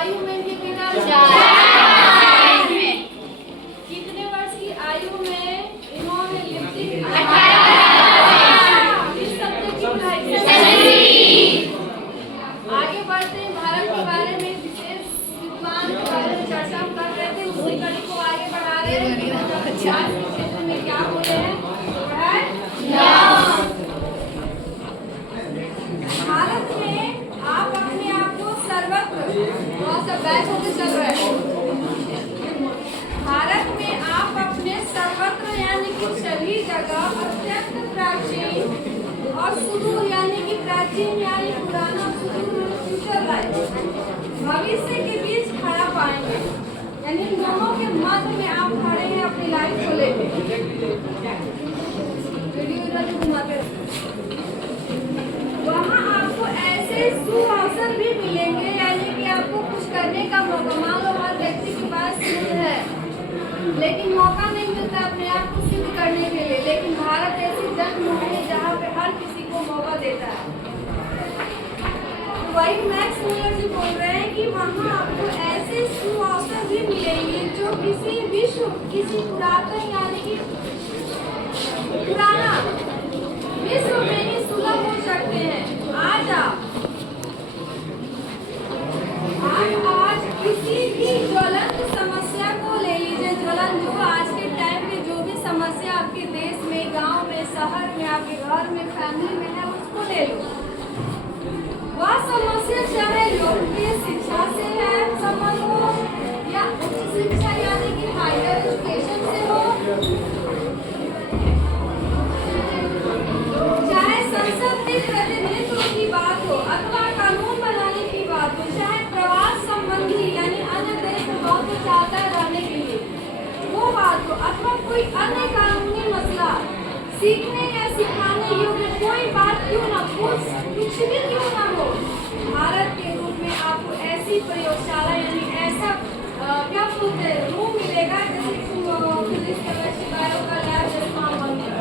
आयु में इनके पिता 4 कितने वर्ष की आयु में इन्होंने लिपि 18 किस सब्जेक्ट की पढ़ाई की? आगे बढ़ते हैं। भारत के बारे में विशेष विद्वान के बारे में चर्चा हम कर रहे थे, उसी कड़ी को आगे बढ़ा रहे हैं। आज के क्षेत्र में क्या बोले हैं? भारत में आप अपने आप को सर्वत्र, बहुत सा बैच होकर चल रहा है। भारत में आप अपने सर्वत्र यानी कि सभी जगह अत्यंत प्राचीन और सुदूर यानी कि प्राचीन यानी पुराना, सुदूर फ्यूचर लाइफ भविष्य के बीच खड़ा पाएंगे। यानी इन दोनों के मध्य में आप खड़े हैं अपनी लाइफ को लेकर। वहाँ आपको ऐसे सुअवसर भी मिलेंगे यानी कि आपको कुछ करने का मौका। मान लो हर व्यक्ति के पास सिद्ध है लेकिन मौका नहीं मिलता अपने आप को सिद्ध करने के लिए, लेकिन भारत ऐसी जन्मभूमि है जहाँ पे हर किसी को मौका देता है। तो वही मैक्स मुलर जी बोल रहे हैं कि वहाँ आपको ऐसे सुअवसर भी मिलेंगे जो किसी विश्व, किसी पुरातन यानी कि पुराना विश्व में ही सुलभ हो सकते हैं। आज किसी भी ज्वलंत समस्या को ले लीजिए। ज्वलंत जो आज के टाइम में जो भी समस्या आपके देश में, गांव में, शहर में, आपके घर में, फैमिली में है, उसको ले लो। वह समस्या चाहे लोकप्रिय शिक्षा से है संबंध हो या उच्च शिक्षा यानी कि हायर एजुकेशन से हो, चाहे संसद में प्रतिनिधित्व की बात हो अथवा कानून बनाने की बात हो, चाहे प्रवास संबंधी यानी अन्य देश में बहुत कुछ चाहता है रहने के लिए वो बात हो, अथवा कोई अन्य कानूनी मसला, सीखने या सिखाने योग्य कोई बात क्यों ना, कुछ भी क्यों ना हो, भारत के रूप में आपको ऐसी प्रयोगशाला यानी ऐसा क्या बोलते हैं रूम मिलेगा जैसे फिजिक्स केमिस्ट्री बायो का लैब जैसे वहाँ बन गया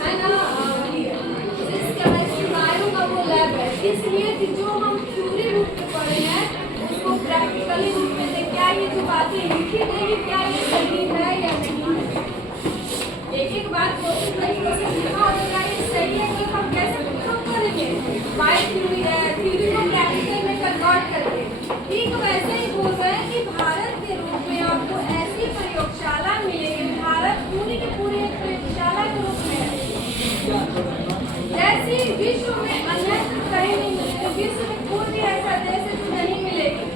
है ना, फिजिक्स केमिस्ट्री बायो का वो लैब है। इसलिए कि जो हम थ्योरी रूप में पढ़े हैं उसको प्रैक्टिकली रूप में देख क्या ये जो बातें लिखी गई क्या ये सही है या नहीं है। एक एक बात कोशिश तरीकों से लिखा होगा ये सही है कि हम कैसे प्रूव करेंगे, बाय थ्योरी है, थ्योरी को प्रैक्टिकल में कन्वर्ट करके। ठीक वैसे ही बोल रहे हैं कि भारत के रूप में आपको ऐसी प्रयोगशाला मिलेगी। भारत पूरी की पूरी एक प्रयोगशाला के रूप में है जैसी विश्व में अन्यत्र कहीं नहीं मिलेगी। विश्व में कोई भी ऐसा देश है जो नहीं मिलेगी,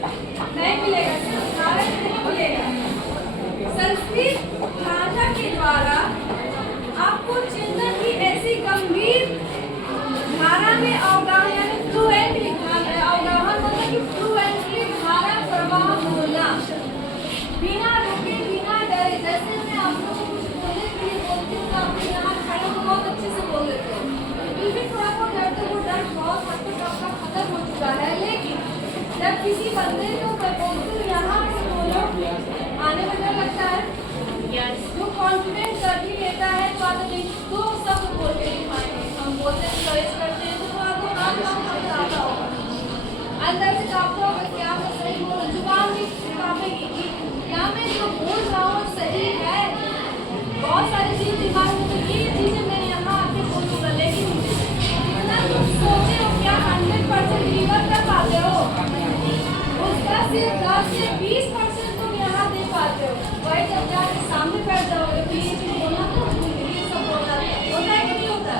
नहीं मिलेगा, सिर्फ भारत में नहीं मिलेगा। संस्कृत भाषा के द्वारा आपको चिंतन की ऐसी गंभीर धारा में अवगाहन यानी फ्लुएंटली अवगाहन मतलब कि फ्लुएंटली धारा प्रवाह बोलना बिना रुके बिना डरे। जैसे मैं आप लोगों को कुछ बोलने के लिए बोलती हूँ तो आप यहाँ खड़े हो बहुत अच्छे से बोल लेते हो, फिर भी थोड़ा बहुत डरते हो, डर बहुत हद तक आपका खत्म हो चुका है। लेकिन जब किसी बंदे को मैं बोलती हूँ यहाँ से बोलो, आने में डर लगता है। जो कॉन्फिडेंस कर भी लेता है तो आदमी दो शब्द बोल के दिखाएंगे, हम बोलते हैं चॉइस करते हैं तो आपको काम आता होगा, अंदर से कांपता होगा क्या मैं सही बोल, जुबान भी कांपेगी कि क्या मैं जो बोल रहा हूँ सही है। बहुत सारी चीज़ दिमाग में तो ये चीज़ें मैं यहाँ आके बोलूँगा, लेकिन जितना तुम सोचे हो क्या 100% डिलीवर कर पाते हो उसका सिर्फ 10 से 20% तुम यहाँ दे पाते हो। वही जब जाके सामने बैठ जाओगे तो ये चीज़ बोलना तो ये सब होता है कि नहीं होता?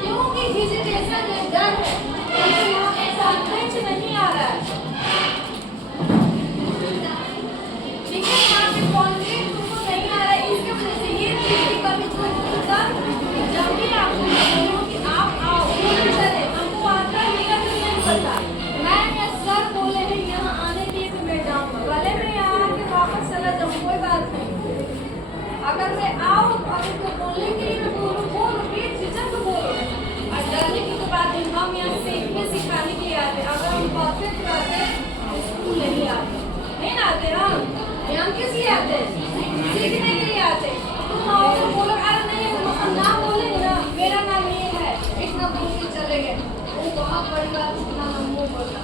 क्योंकि हेजिटेशन है, डर है, यहाँ पे कॉन्फिडेंस नहीं आ रहा है। ठीक है, यहाँ पे कॉन्फिडेंस तुमको नहीं आ रहा है, इसके वजह से ये चीज़ कभी कोई होगा जब भी आपको बोलो कि आप आओ बोलना चले, हमको आता है मेरा तो नहीं पता, मैं या सर बोले हैं यहाँ आने के लिए तो मैं जाऊँगा, भले मैं यहाँ आके वापस चला जाऊँ कोई बात नहीं। अगर मैं आऊँ अगर कोई बोलने के लिए बोलो बेझिझक बोलो, और डरने की तो बात नहीं। हम यहाँ सीखने सिखाने के लिए आते, अगर हम परफेक्ट रहते स्कूल नहीं आते, नहीं ना आते हम यहाँ किस लिए आते? सीखने के लिए आते। तुम आओ तो बोलो अरे नहीं नाम बोलेंगे ना मेरा नाम ये है, इतना दूर से चले गए, वो बहुत बड़ी बात इतना मुँह बोलना।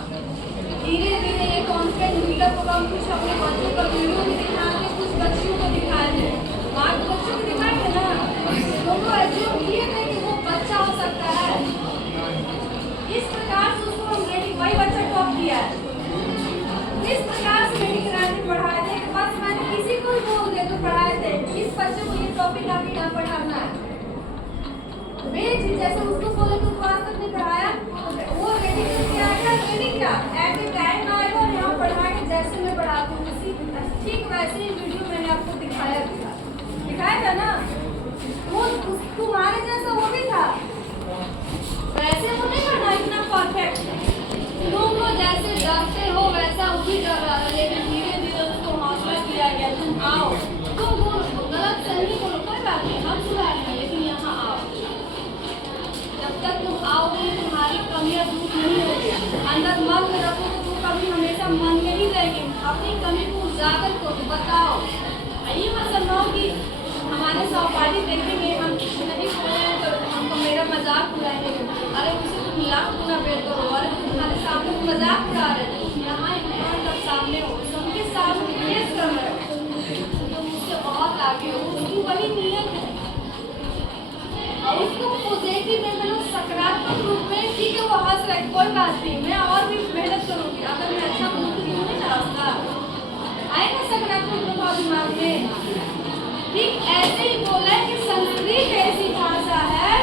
मतलब को हम कुछ अपने बच्चों का वीडियो भी दिखाते हैं, कुछ बच्चियों को दिखाए थे। वहाँ के बच्चों को दिखाए थे ना, उनको एज्यूम किए थे कि वो बच्चा हो सकता है। इस प्रकार से उसको हम रेडी, वही बच्चा टॉप किया है। इस प्रकार से रेडी पढ़ाए थे कि बस मैंने किसी को भी बोल दे तो पढ़ाए थे, इस बच्चे को ये टॉपिक आगे यहाँ पढ़ाना है। जैसे उसको बोले तो क्लास तक नहीं पढ़ाया, वो रेडी करके आएगा, रेडी क्या एट ए टाइम आएगा और यहाँ पढ़ाएगा जैसे मैं पढ़ाती हूँ उसी ठीक वैसे ही वीडियो मैंने आपको दिखाया था ना। वो तुम्हारे जैसा वो भी था, वैसे वो नहीं करना इतना परफेक्ट। तुम लोग जैसे डरते हो वैसा वो भी डर रहा था, लेकिन धीरे धीरे उसको हौसला दिया गया, तुम आओ, तुम बोलो गलत सही बोलो कोई बात नहीं, हम सुधारेंगे, लेकिन यहाँ आओ। जब तक तुम आओगे तुम्हारी कमियां दूर नहीं होगी, अंदर मन में रखो तो कभी हमेशा मन में ही रहेगी। अपनी कमी को उजागर करो, बताओ। ये मत समझो कि हमारे सहपाठी देखेंगे हम नहीं बोले तो हमको मेरा मजाक उड़ाएंगे, अरे उसे तुम लाख गुना बेर करो, अरे तुम्हारे सामने मजाक उड़ा रहे थे, यहाँ जब सामने हो सबके सामने फेस कर रहे हो तो मुझसे बहुत आगे हो, उसकी वही नीयत है। और उसको पॉजिटिव में मतलब सकारात्मक रूप में, ठीक है वो हंस रहे कोई बात नहीं, मैं और भी मेहनत करूँगी, अगर मैं अच्छा बनूँ तो क्यों नहीं रास्ता आएगा सकारात्मक प्रभाव दिमाग में। ठीक ऐसे ही बोला है कि संस्कृत ऐसी भाषा है,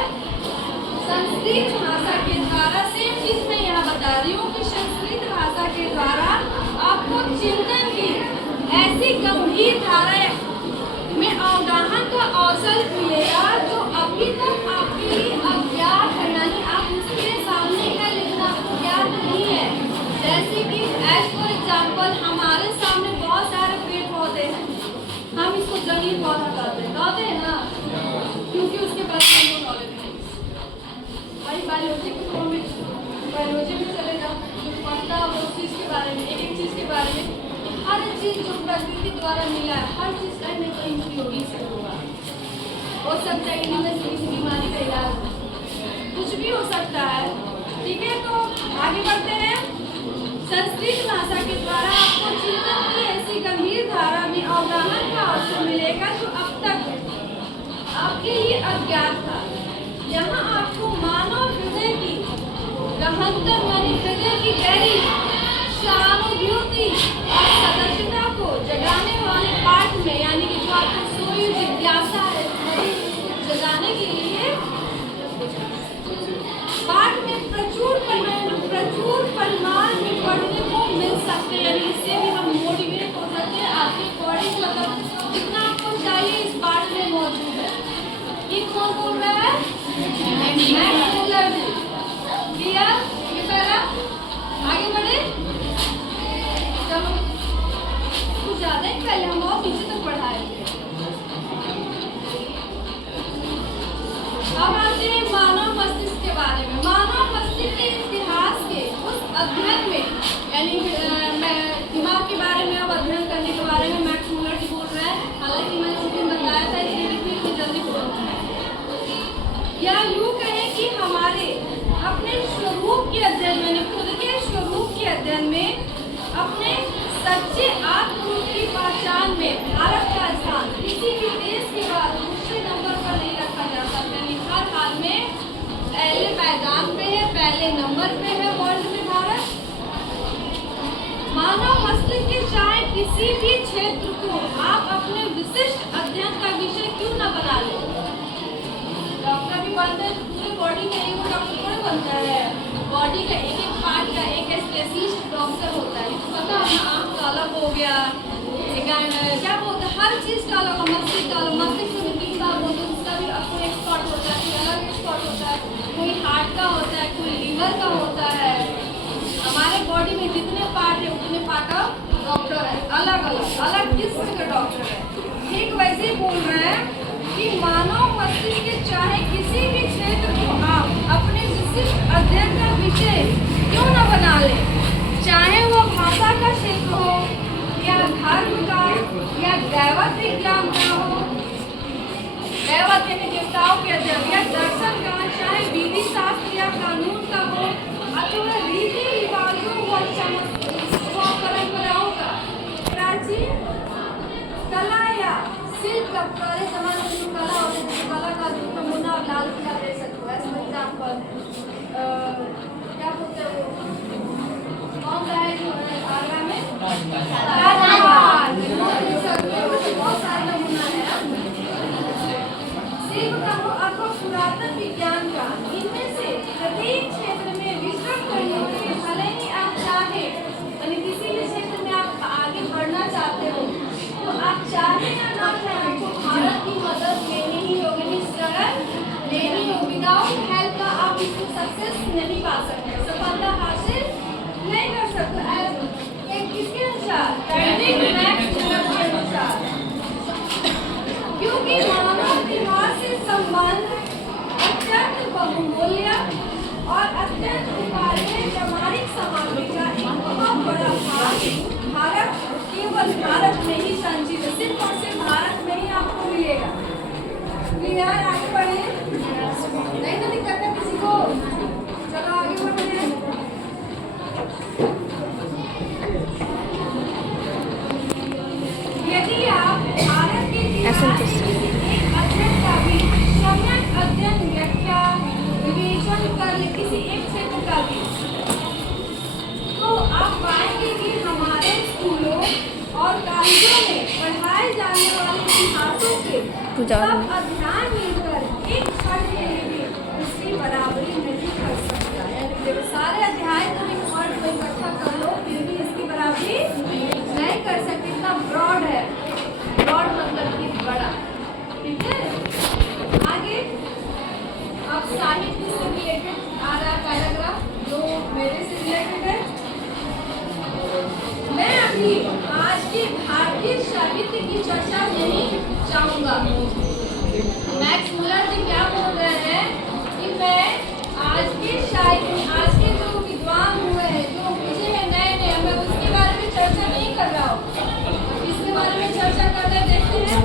संस्कृत भाषा के द्वारा सेम चीज मैं यहाँ बता रही हूँ कि संस्कृत भाषा के द्वारा आपको चिंतन की ऐसी गंभीर धारा में अवगाहन का अवसर मिलेगा जो अभी तक आपके लिए अज्ञात है, यानी आप उसके सामने है लेकिन आपको ज्ञात नहीं है। जैसे कि एज फॉर एग्जाम्पल हमारे सामने बहुत सारे पेड़ पौधे हैं, हम इसको जंगली पौधा कहते हैं ना, क्योंकि उसके बारे में हमको नॉलेज नहीं। भाई बायोलॉजी के फॉर्म में बायोलॉजी में चले जाओ, जो पढ़ता है उस चीज़ के बारे में, एक चीज़ के बारे में, हर चीज़ जो प्रकृति द्वारा मिला है, हर चीज़ कहीं ना कहीं उपयोगी से होगा। हो सकता है इनमें से किसी बीमारी का इलाज कुछ भी हो सकता है। ठीक है, तो आगे बढ़ते हैं। संस्कृत भाषा के द्वारा आपको चिंतन की ऐसी गंभीर धारा में अवगाहन का अवसर मिलेगा जो अब तक आपके लिए अज्ञात था। यहाँ आपको मानव हृदय की गहनतम यानी हृदय की गहरी सहानुभूति और सदस्यता को जगाने वाले पाठ में, यानी कि जो आपको सोई जिज्ञासा है जगाने के लिए पाठ में प्रचुर परिमाण में पढ़ने को मिल सकते हैं, यानी इससे भी हम मोटिवेट हो सकते हैं। आपके अकॉर्डिंग मतलब जितना आपको चाहिए इस पाठ में मौजूद है। ये कौन बोल रहा है? मैं बोल रही हूँ। क्लियर? ये पहला आगे बढ़े। चलो कुछ ज्यादा ही पहले हम और पीछे तक पढ़ाए थे। अब आते हैं मानव मस्तिष्क के बारे में। मानव मस्तिष्क के इतिहास के उस अध्ययन में, यानी दिमाग के बारे में अब अध्ययन करने के बारे में मैक्स मुलर जी बोल रहा है। हालांकि मैंने उस दिन बताया था, इसलिए फिर जल्दी बोलना है। या यूँ कहें कि हमारे अपने स्वरूप के अध्ययन में, खुद के स्वरूप के अध्ययन में, अपने सच्चे आत्मरूप की पहचान में भारत का स्थान किसी भी देश के बाद दूसरे नंबर पर नहीं रखा जा सकता। हर हाल में पहले मैदान पे है, पहले नंबर पे है वर्ल्ड में भारत। मानव मस्तिष्क के चाहे किसी भी क्षेत्र को आप अपने विशिष्ट अध्ययन का विषय क्यों न बना लें। डॉक्टर भी बनते हैं, पूरे बॉडी का एक डॉक्टर थोड़ा बनता है, बॉडी का एक एक पार्ट का एक स्पेशलिस्ट डॉक्टर होता है। तो पता है ना, आँख का अलग हो गया, क्या बोलते हैं, हर चीज़ का अलग, मस्तिष्क का अलग, मस्तिष्क में 3 भाग होते हैं, उसका भी अपना एक्सपर्ट होता है, कोई अलग एक्सपर्ट होता है, कोई हार्ट का होता है, कोई लीवर का होता है। हमारे बॉडी में जितने पार्ट है उतने पार्ट का डॉक्टर है, अलग अलग अलग किस्म के डॉक्टर है। ठीक वैसे ही बोल रहे हैं कि मानव मस्तिष्क के चाहे किसी भी क्षेत्र को आप अपने विशिष्ट अध्ययन का विषय क्यों न बना लें, चाहे वो भाषा का क्षेत्र हो या धर्म का या दैवत विज्ञान का हो, दैवत यानी देवताओं के अध्ययन, या दर्शन का, चाहे विधि शास्त्र या कानून का हो, अथवा रीति रिवाजों व परंपराओं का, धन्यवाद। बहुत सारे नमूना है। सिर्फ कहो आपको पुरातन विज्ञान का इनमें से प्रत्येक क्षेत्र में विश्लेषण करने के लिए भले ही आप चाहे यानी किसी भी क्षेत्र में आप आगे बढ़ना चाहते हो तो आप चाहे या ना चाहे आपको भारत की मदद लेनी ही होगी, स्ट्रगल लेनी होगी। विदाउट हेल्प का आप इसमें सक्सेस नहीं पा सकते, सफलता हासिल नहीं कर सकते। किसके अनुसार? फ्रेडरिक मैक्स मुलर के अनुसार। क्योंकि मानव इतिहास से संबंध अत्यंत बहुमूल्य और अत्यंत उपयोगी व्यावहारिक सामग्री का एक बहुत बड़ा भाग भारत, केवल भारत में ही संचित है। सिर्फ और सिर्फ भारत में ही आपको मिलेगा। क्लियर? आगे बढ़े, नहीं तो दिक्कत है किसी को? चलो आगे बढ़े। यदि आप भारत के इतिहास एक अध्ययन का भी सम्यक अध्ययन, व्याख्या, विवेचन कर ले किसी एक क्षेत्र का भी, तो आप पाएंगे कि हमारे स्कूलों और कॉलेजों में पढ़ाए जाने वाले इतिहासों के सब अध्ययन मिलकर एक क्षण के लिए भी उसकी बराबरी नहीं कर सकता। यानी देखो सारे अध्याय तुम एक वर्ड में इकट्ठा कर लो फिर भी इसकी बराबरी नहीं कर सकते। इतना ब्रॉड है, ब्रॉड मतलब कि बड़ा। ठीक है, आगे अब साहित्य से रिलेटेड आ रहा पैराग्राफ जो मेरे से रिलेटेड है। मैं अभी आज के भारतीय साहित्य की चर्चा नहीं चाहूँगा। मैक्स मुलर जी क्या बोल रहे हैं कि मैं आज के जो विद्वान हुए हैं, जो विषय है नए नए, मैं उसके बारे में चर्चा नहीं कर रहा हूँ। इसके बारे में चर्चा करने देखते हैं।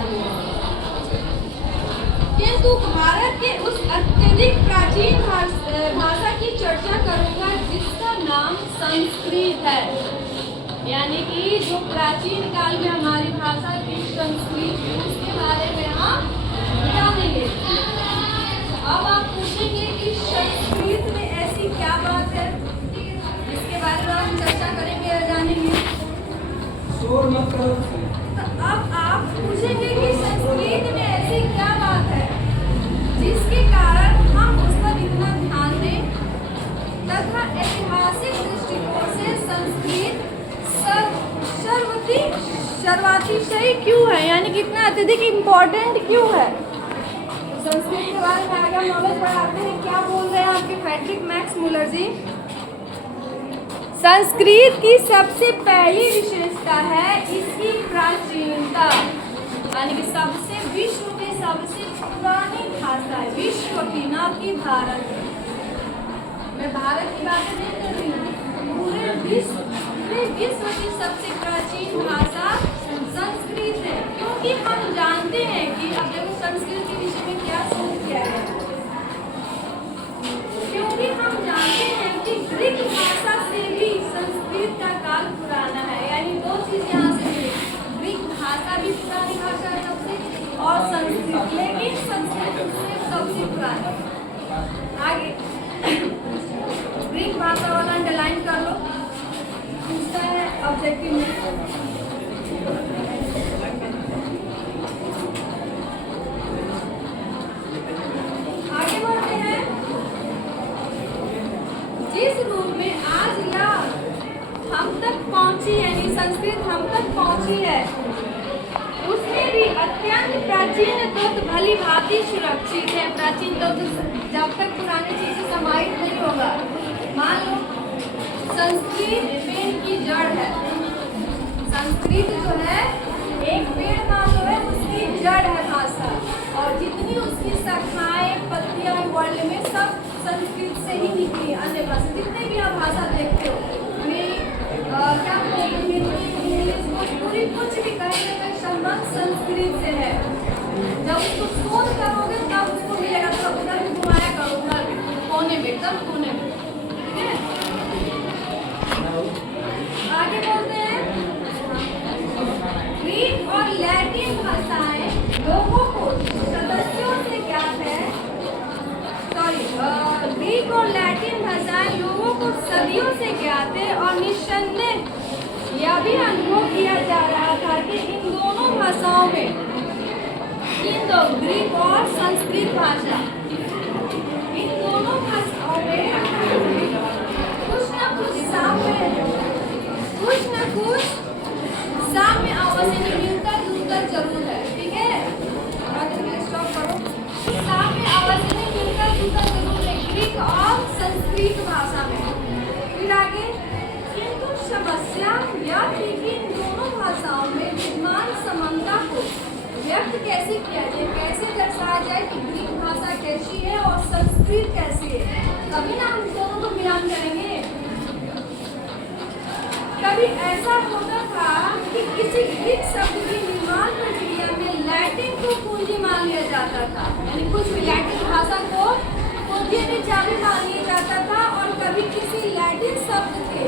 किंतु भारत के उस अत्यधिक प्राचीन भाषा की चर्चा करूँगा जिसका नाम संस्कृत है। यानी कि जो प्राचीन काल में हमारी भाषा थी संस्कृत, उसके बारे में हम जानेंगे। अब आप पूछेंगे कि संस्कृत में ऐसी क्या बात है जिसके बारे में हम चर्चा करेंगे और जानेंगे। तो अब आप पूछेंगे कि संस्कृत में ऐसी क्या बात है जिसके कारण हम उस पर इतना ध्यान दें तथा ऐतिहासिक दृष्टिकोण से संस्कृत सर्वातिशय क्यों है, यानी कि इतना अत्यधिक इम्पोर्टेंट क्यों है। संस्कृत के बारे में आगे नॉलेज बढ़ाते हैं। क्या बोल रहे हैं आपके फ्रेडरिक मैक्स मुलर जी? संस्कृत की सबसे पहली विशेषता है इसकी प्राचीनता, यानी कि सबसे विश्व में सबसे पुरानी भाषा है, विश्व की, ना कि भारत। मैं भारत की बात नहीं कर रही हूँ, पूरे विश्व की सबसे प्राचीन भाषा संस्कृत है। क्योंकि हम जानते हैं कि अब देखो संस्कृत के विषय में क्या शोध किया है। क्योंकि हम जानते हैं कि ग्रीक भाषा से भी संस्कृत का काल पुराना है। यानी दो चीज यहाँ से मिली, ग्रीक भाषा भी पुरानी भाषा है सबसे और संस्कृत, लेकिन संस्कृत उससे सबसे पुरानी। आगे ग्रीक भाषा वाला अंडरलाइन कर लो, पूछता है ऑब्जेक्टिव में। आगे बढ़ते हैं। जिस रूप में आज या हम तक पहुंची, यानी संस्कृत हम तक पहुंची है, उसमें भी अत्यंत प्राचीन तत्व भली भांति सुरक्षित है। प्राचीन तत्व जब तक पुरानी चीजें समाहित नहीं होगा। मान लो संस्कृत पेड़ की जड़ है, संस्कृत जो है एक पेड़ मान लो है, उसकी जड़ है भाषा, और जितनी उसकी शाखाएं पत्तियां वर्ल्ड में सब संस्कृत से ही निकली है। अन्य भाषा जितने भी आप भाषा देखते हो, क्या बोलते हैं, हिंदी, इंग्लिश, भोजपुरी, कुछ भी कहीं ना संबंध संस्कृत से है। जब उसको शोध करोगे तब उसको मिलेगा। तो उधर भी घुमाया करो, उधर कोने में, एकदम कोने में। ठीक है, आगे बोलते हैं। ग्रीक और लैटिन भाषाएं लोगों को सदस्यों से ज्ञात है। ग्रीक और लैटिन भाषाएं लोगों को सदियों से ज्ञात है और निस्संदेह यह तभी अनुभव किया जा रहा था कि इन दोनों भाषाओं में, इन दो ग्रीक और संस्कृत भाषा, इन दोनों भाषाओं में कुछ न कुछ साम्य अवश्य मिलता जुलता जरूर है। ठीक है, स्टॉप करो। साम्य अवश्य मिलता जुलता जरूर है ग्रीक और संस्कृत भाषा में। फिर आगे, किंतु समस्या यह थी कि इन दोनों भाषाओं में विद्यमान समानता को व्यक्त कैसे किया जाए, कैसे दर्शाया जाए कि ग्रीक भाषा कैसी है और संस्कृत कैसी है। तभी ना हम दोनों को मिलान करेंगे। कभी ऐसा होता था कि किसी ग्रीक शब्द की निर्माण प्रक्रिया में लैटिन को कुंजी मान लिया जाता था, यानी कुछ भी लैटिन भाषा को कुंजी में चाबी मान लिया जाता था, और कभी किसी लैटिन शब्द के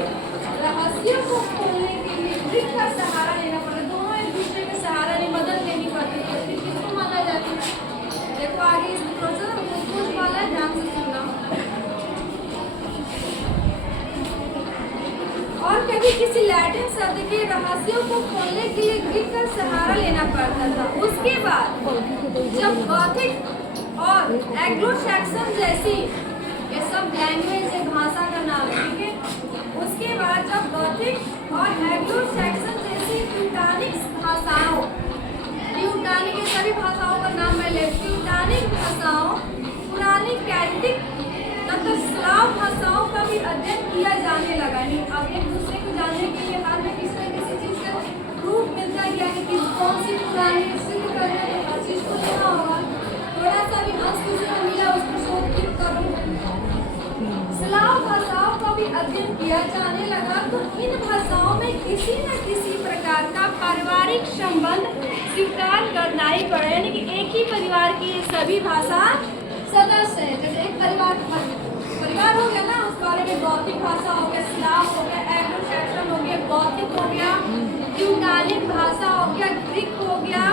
रहस्यों को खोलने के लिए ग्रीक का सहारा लेना पड़ता। दोनों एक दूसरे के सहारा नहीं, मदद लेनी पड़ती है। फिर किसको माना जाता है? देखो आगे इस प्रोसेस कुछ वाला है, ध्यान से सुनना। और कभी किसी लैटिन शब्द के रहस्यों को खोलने के लिए ग्रीक का सहारा लेना पड़ता था। उसके बाद जब गॉथिक और एंग्लो सैक्सन जैसी, ये सब लैंग्वेज है, भाषा का नाम है, ठीक है। उसके बाद जब गॉथिक और एंग्लो सैक्सन जैसी ट्यूटानिक भाषाओं, ट्यूटानिक के सभी भाषाओं का नाम मैं ले, ट्यूटानिक भाषाओं, पुरानी कैल्टिक तथा स्लाव भाषाओं का भी अध्ययन किया जाने लगा। अब एक दूसरे को जानने के लिए हर में किसी न किसी चीज का प्रूफ मिलता गया कि कौन सी पुरानी सिद्ध करने में हर चीज को लेना होगा। थोड़ा सा भी अंश किसी को मिला उसको शोध करो। स्लाव भाषाओं का भी अध्ययन किया जाने लगा, तो इन भाषाओं में किसी न किसी प्रकार का पारिवारिक संबंध स्वीकार करना ही पड़े, यानी कि एक ही परिवार की ये सभी भाषा सदस्य है। जैसे एक परिवार हो गया ना, उस बारे में गॉथिक भाषा हो गया, स्लाव हो गया, एंग्लो सैक्सन हो गया, गॉथिक हो गया, यूनानिक भाषा हो गया, ग्रीक हो गया।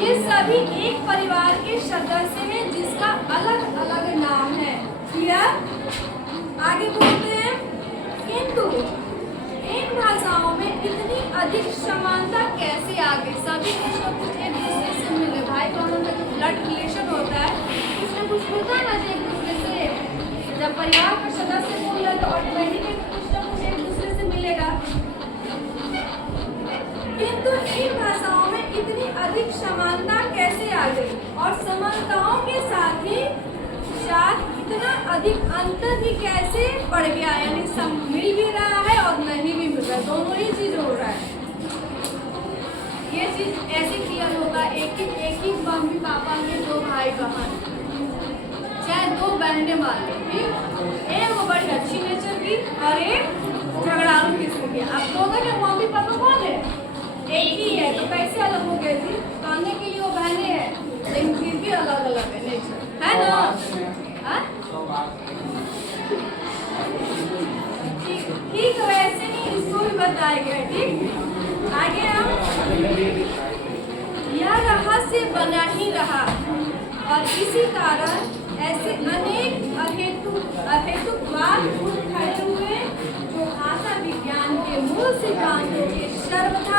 ये सभी एक परिवार के सदस्य हैं जिसका अलग अलग नाम है। क्लियर? आगे बोलते हैं, किंतु इन भाषाओं में इतनी अधिक समानता कैसे आ गई? सभी कुछ न कुछ एक दूसरे से मिले। भाई बहनों में जो ब्लड रिलेशन होता है, कुछ न कुछ होता है ना एक दूसरे से। जब परिवार का सदस्य बोल रहे तो ऑटोमेटिकली कुछ न कुछ एक दूसरे से मिलेगा। किंतु इन भाषाओं में इतनी अधिक समानता कैसे आ गई, और समानताओं के साथ इतना अधिक अंतर भी कैसे बढ़ गया, यानी सब मिल भी रहा है और नहीं भी मिल रहा है, दोनों ही चीज हो रहा है। ये चीज ऐसे क्लियर होगा, एक ही मम्मी पापा के दो भाई बहन, चाहे दो बहने वाले, एक वो बड़ी अच्छी नेचर की और एक झगड़ालू किस्म की। अब दोनों के मम्मी पापा कौन है? एक ही है, तो कैसे अलग हो गए जी? खाने के लिए वो बहने हैं, लेकिन फिर भी अलग अलग है नेचर, है ना? ठीक वैसे नहीं इसको भी बताया गया। ठीक, आगे हम, यह रहस्य बना ही रहा, और इसी कारण ऐसे अनेक अहेतुक बात उठ खड़े हुए जो भाषा विज्ञान के मूल सिद्धांतों के सर्वथा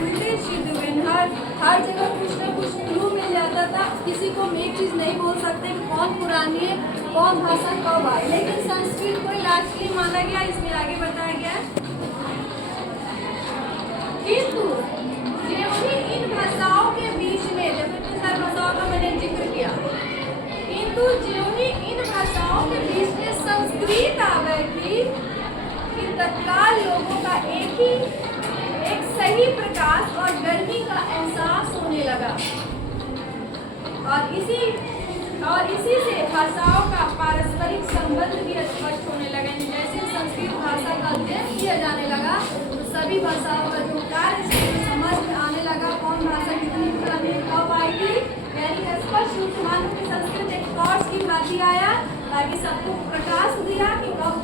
उल्टे सिद्ध हुए। हर जगह कुछ न कुछ क्लू मिल जाता था। किसी को हम एक चीज नहीं बोल सकते कि कौन पुरानी है, कौन भाषा कब आई, लेकिन संस्कृत को लास्टली माना गया। इसमें आगे बताया गया, किंतु इन भाषाओं के बीच में, जब इतनी भाषाओं का मैंने जिक्र किया, किंतु इन भाषाओं के बीच में संस्कृत आ गई थी कि तत्काल लोगों का एक सही प्रकाश और गर्मी का एहसास होने लगा, और इसी से भाषाओं का पारस्परिक संबंध भी स्पष्ट होने लगा। जैसे संस्कृत भाषा का अध्ययन किया जाने लगा, तो सभी भाषाओं का जो कार्य समझ में आने लगा, कौन भाषा कितनी पुरानी कब आई थी, यानी स्पष्ट रूप से मानो कि संस्कृत एक टॉर्च की भांति आया, ताकि सबको प्रकाश दिया कि कब